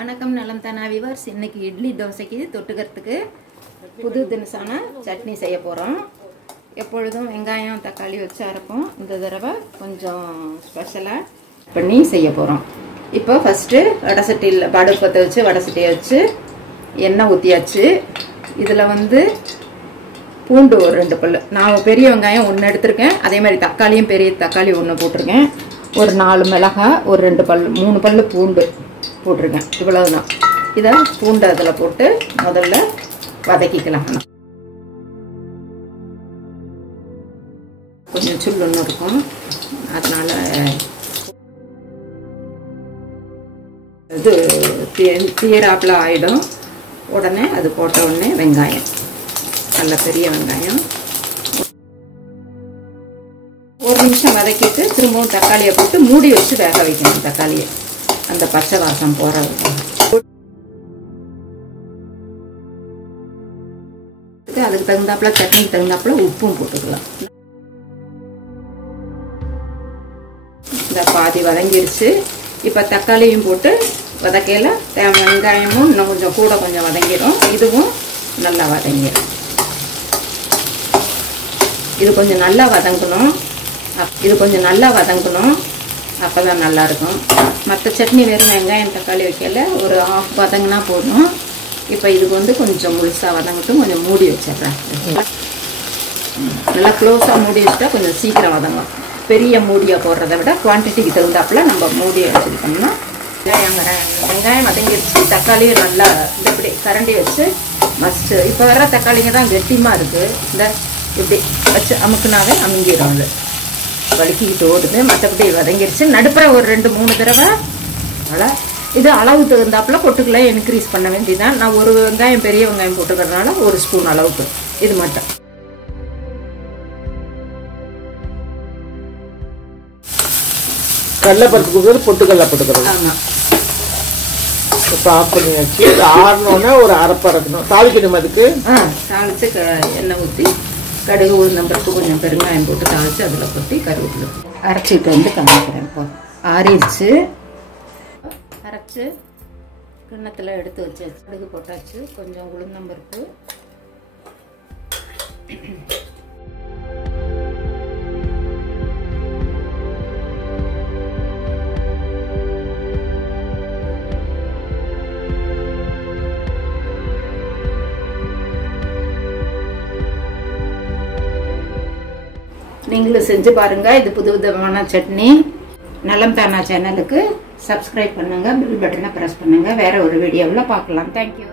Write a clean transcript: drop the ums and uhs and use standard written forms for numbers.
வணக்கம் நலம் தானா விவர்ஸ். இன்னைக்கு இட்லி தோசைக்கு தொட்டுக்கிறதுக்கு புது தினசான சட்னி செய்ய போகிறோம். எப்பொழுதும் வெங்காயம் தக்காளி வச்சு அரைப்போம். இந்த தடவை கொஞ்சம் ஸ்பெஷலாக பண்ணி செய்ய போகிறோம். இப்போ ஃபஸ்ட்டு வடை சட்டியில் அடுப்பத்தை வச்சு வடை சட்டியை வச்சு எண்ணெய் ஊற்றியாச்சு. இதில் பூண்டு ஒரு 2 பல், நான் பெரிய வெங்காயம் 1 எடுத்திருக்கேன். அதே மாதிரி தக்காளியும் பெரிய தக்காளி 1 போட்டிருக்கேன். ஒரு 4 மிளகாய், ஒரு 2 பல் 3 பல் பூண்டு போட்டிருக்கேன். இவ்வளவுதான். இதை பூண்டு அதில் போட்டு முதல்ல வதக்கிக்கலாம். கொஞ்சம் சுள்ளுன்னு இருக்கும், அதனால இது தீராப்பில் ஆகிடும். உடனே அது போட்ட உடனே வெங்காயம், நல்ல பெரிய வெங்காயம், 1 நிமிஷம் வதக்கிட்டு திரும்பவும் தக்காளியை போட்டு மூடி வச்சு வேக வைக்கணும். தக்காளியை அந்த பச்சை வாசம் போறது. அதுக்கு தகுந்தாப்புல சட்னிக்கு தகுந்தாப்புல உப்பும் போட்டுக்கலாம். இந்த பாதி வதங்கிடுச்சு. இப்போ தக்காளியும் போட்டு வதக்கையில் வெங்காயமும் இன்னும் கொஞ்சம் கூட கொஞ்சம் வதங்கிடும். இதுவும் நல்லா வதங்கிடும். இது கொஞ்சம் நல்லா வதங்கணும். அப்போ தான் நல்லாயிருக்கும். மற்ற சட்னி வெறும் வெங்காயம் தக்காளி வைக்கல, ஒரு ஆஃப் வதங்கினா போதும். இப்போ இதுக்கு கொஞ்சம் முழுசாக வதங்கட்டும். கொஞ்சம் மூடி வச்சிடுறேன். நல்லா க்ளோஸாக மூடி வச்சுட்டா கொஞ்சம் சீக்கிரம் வதங்கும். பெரிய மூடியாக போடுறத விட குவான்டிட்டிக்கு தகுந்தாப்புல நம்ம மூடியை வச்சுருக்கோம்னா வெங்காயம் வதங்கிடுச்சு. தக்காளியும் நல்லா இப்படி கரண்டி வச்சு மஸ்ட்டு. இப்போ வர தக்காளிங்க தான் கெட்டிமாக இருக்குது. இந்த இப்படி வச்சு அமுக்குனாவே அமுங்கிடும். அது வலிக்கிட்டு ஓடுது. மற்றபடி வதங்கிடுச்சு. நடுப்புற ஒரு 2-3 தடவை இது அளவு தகுந்தாப்புல பொட்டுக்களை இன்க்ரீஸ் பண்ண வேண்டியதான். நான் ஒரு வெங்காயம் பெரிய வெங்காயம் போட்டுக்கிறதுனால 1 ஸ்பூன் அளவுக்கு இது மட்டும். கடலைப்பருப்புக்கு பொட்டுக்கடலை போட்டுக்கிறோம். ஆமாம். இப்போ ஆஃப் பண்ணியாச்சு. ஆறணுன்னா ஒரு அரைப்பறக்கணும். தாளிக்கணும். அதுக்கு தாளித்து எண்ணெய் ஊற்றி கடுகு உளுந்தம்பருப்பு கொஞ்சம் பெருங்காயம் போட்டு தாளித்து அதில் கொட்டி கருவேப்பிலை அரைச்சிட்டு காமிக்கிறேன். இப்போ ஆறிடுச்சு. அரைச்சி கிண்ணத்தில் எடுத்து வச்சாச்சு. கடுகு போட்டாச்சு. கொஞ்சம் உளுந்தம்பருப்பு, நீங்களும் செஞ்சு பாருங்க. இது புது விதமான சட்னி. நலம் தானா சேனலுக்கு சப்ஸ்கிரைப் பண்ணுங்க, பெல் பட்டனை பிரஸ் பண்ணுங்க. வேற ஒரு வீடியோவில் பார்க்கலாம். தேங்க்யூ.